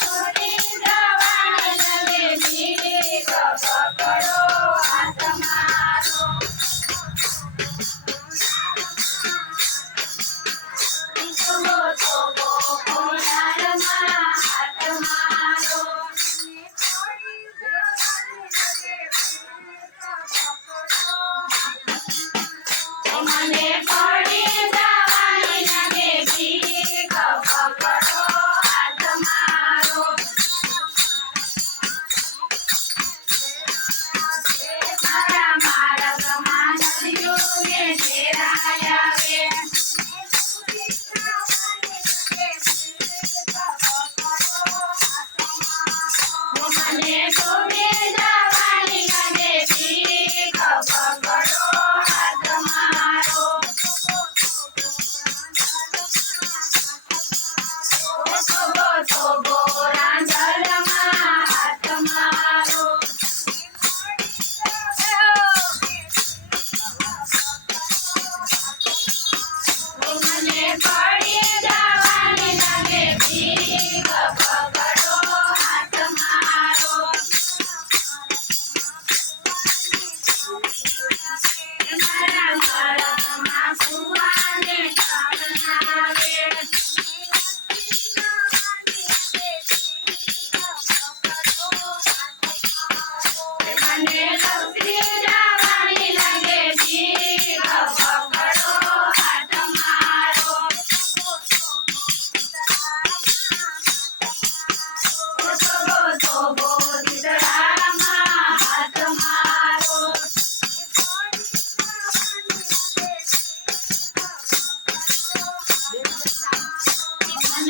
Bye.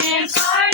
can't